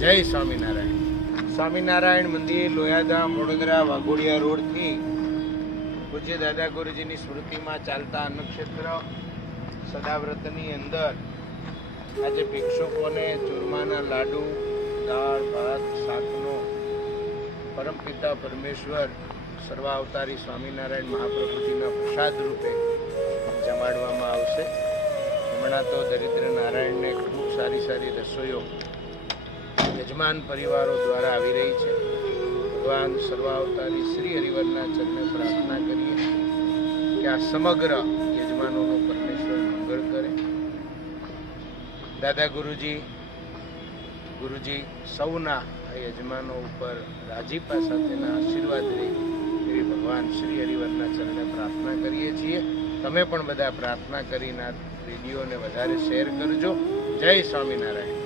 જય સ્વામિનારાયણ. સ્વામિનારાયણ મંદિર, લોયાધામ, વડોદરા, વાઘોડિયા રોડથી પૂજ્ય દાદા ગુરુજીની સ્મૃતિમાં ચાલતા અન્નક્ષેત્ર સદાવ્રતની અંદર આજે ભિક્ષુકોને ચૂરમાના લાડુ, દાળ, ભાત, શાકનો પરમપિતા પરમેશ્વર સર્વાવતારી સ્વામિનારાયણ મહાપ્રભુજીના પ્રસાદ રૂપે જમાડવામાં આવશે. હમણાં તો દરિદ્ર નારાયણને ખૂબ સારી સારી રસોઈઓ યજમાન પરિવારો દ્વારા આવી રહી છે. ભગવાન સર્વાવતારી શ્રી હરિવરના ચરણે પ્રાર્થના કરીએ કે આ સમગ્ર યજમાનોનું પરમેશ્વર મંગળ કરે. દાદા ગુરુજી સૌના આ યજમાનો ઉપર રાજીપા સાથેના આશીર્વાદ રહે એવી ભગવાન શ્રી હરિવરના ચરણે પ્રાર્થના કરીએ છીએ. તમે પણ બધા પ્રાર્થના કરીને આ વિડીયોને વધારે શેર કરજો. જય સ્વામિનારાયણ.